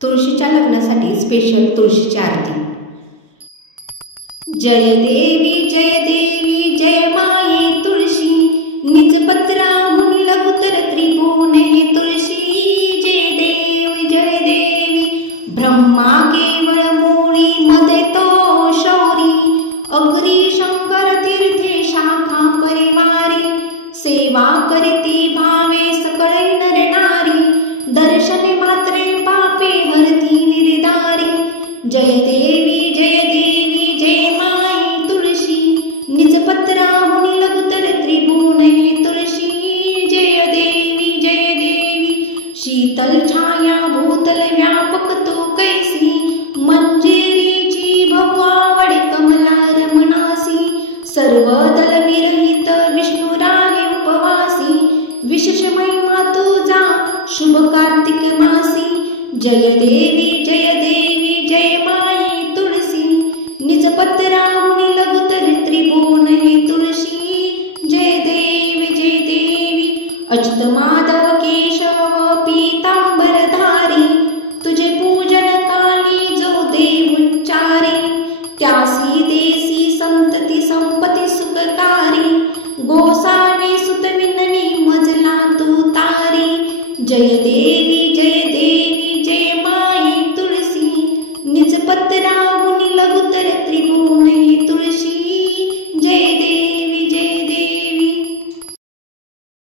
तुळशीच्या लग्नासाठी स्पेशल तुळशीची आरती। जय देवी जय माये तुळशी, निज पत्राहून लघुतर त्रिभुवने तुळशी। जय देवी ब्रह्मा केवळ मूळी मध्ये तो शौरी, अग्री शंकर तीर्थे शाखा परिवारी। सेवा करती भावे सकळ नर नारी, दर्शने मात्रे पापे हरती निर्धारी। जय देवी जय माई तुळशी, निज पत्राहून लघुतर त्रिभुवने तुळशी। जय देवी शीतल छाया भूतल व्यापक तू कैसी, मंजिरीची भगवावड कमला रमणासी। सर्व दल विरहित विष्णु राहे उपवासी, विशेष महिमा तुझा शुभ कार्तिक मासी। जय देवी जय माई तुळशी, निज पत्राहून लघुतर त्रिभुवने तुळशी। जय देवी अच्युत माधव केशव पीतांबरधारी, तुझे पूजन काली जो देवोच्चारी। त्यासी देसी संतती संपत्ती सुखकारी, गोसावी सुत विननी मजला तू तारी। जय